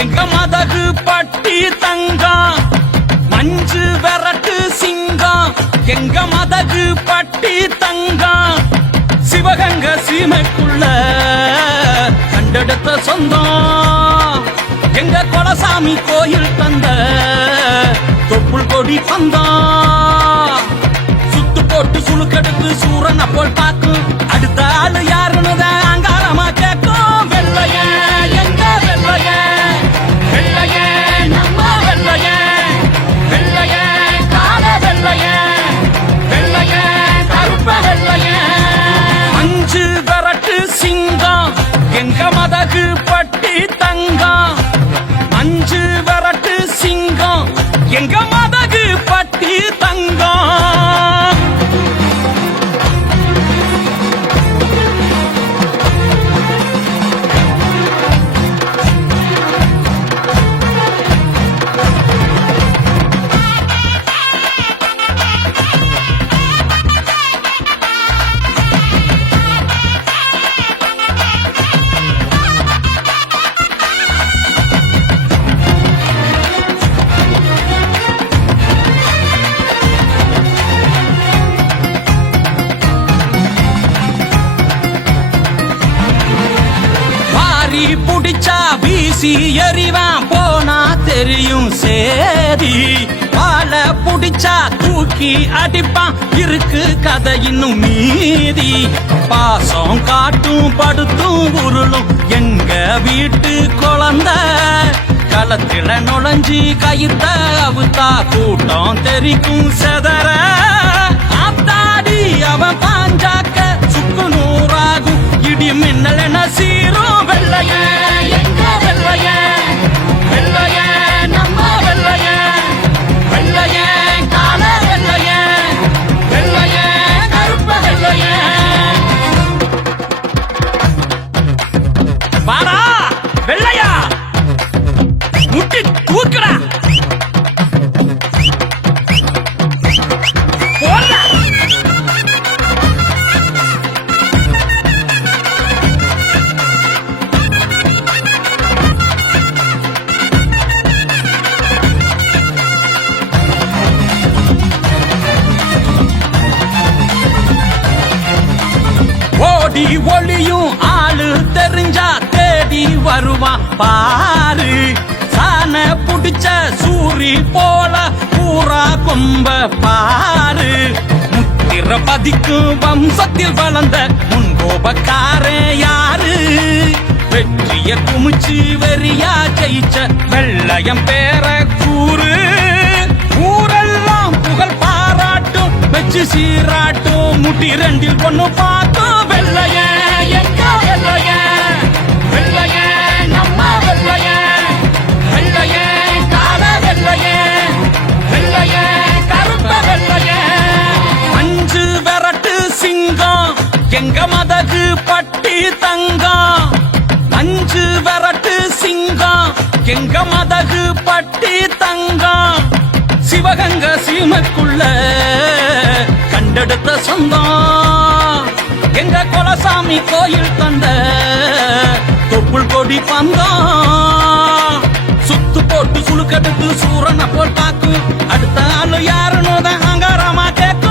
எங்க மதகு பட்டி தங்கம் மஞ்சு விரட்டு சிங்கம் எங்க மதகு பட்டி தங்கம் சிவகங்க சீமைக்குள்ள கண்டெடுத்த சொந்தம் எங்க கொலசாமி கோயில் தந்த தொப்புள் கொடி பந்தம் சுத்து போட்டு சுழுக்கெடுத்து சூரனை போல் பார்க்கும் அடுத்த ஆளு யாருன்னு தான் அங்காரமா கேட்கும் வெள்ளைய எங்க வெள்ளைய வெள்ளைய நம்ம வெள்ளைய வெள்ளைய கால வெள்ளைய வெள்ளைய கருப்ப வெள்ளைய அஞ்சு விரட்டு சிங்கம் எங்க மதகு பட்டி தங்கம் அஞ்சு விரட்டு சிங்கம் எங்க மதகு பட்டி தங்கம் புடிச்சா வீசி எறிவான் போனா தெரியும் சேதி பால புடிச்சா தூக்கி அடிப்பான் இருக்கு கதை இன்னும் மீதி பாசம் காட்டும் படுத்தும் உருளும் எங்க வீட்டு குழந்தை களத்தில நுழைஞ்சி கயித்த அவுத்தா கூட்டம் தெரிக்கும் செதற ஆத்தாடி அவன் பாஞ்சாக்க சுக்கு நூறாகும் இடி மின்னல் என சீரும் வெள்ளைய எங்க வெள்ளைய வெள்ளைய நம்ம வெள்ளைய வெள்ளைய கால வெள்ளைய வெள்ளைய கருப்ப வெள்ளைய பாரா வெள்ளையா முட்டி தூக்குடா போடா ஓடி ஒளியும் ஆளு தெரிஞ்சா தேடி வருவான் பாரு சான புடிச்ச சூரி போல பூரா கொம்ப பாரு முத்திர பதிக்கும் வம்சத்தில் வளர்ந்த முன்கோபக்காரன் யாரு வெற்றிய குமிச்சு வெறியா ஜெயிச்ச வெள்ளையம் பேர கூறு ஊரெல்லாம் புகழ் பாராட்டும் வெச்சு சீராட்டும் முட்டி ரெண்டில் பொண்ணு பார்க்கும் வெள்ளைய எங்க வெள்ளைய வெள்ளைய நம்ம வெள்ளைய வெள்ளைய கால வெள்ளைய வெள்ளைய கருப்ப வெள்ளைய அஞ்சு விரட்டு சிங்கம் எங்க மதகு பட்டி தங்கம் அஞ்சு விரட்டு சிங்கம் எங்க மதகு பட்டி தங்கம் சிவகங்க சீமைக்குள்ள கண்டெடுத்த சொந்தம் எங்க கொலசாமி கோயில் தந்த தொப்புள் கொடி பந்தம் சுத்து போட்டு சுழுக்கெடுத்து சூரனை போல் பார்க்கும் அடுத்த ஆளு யாருன்னு தான் அங்காரமா கேட்கும்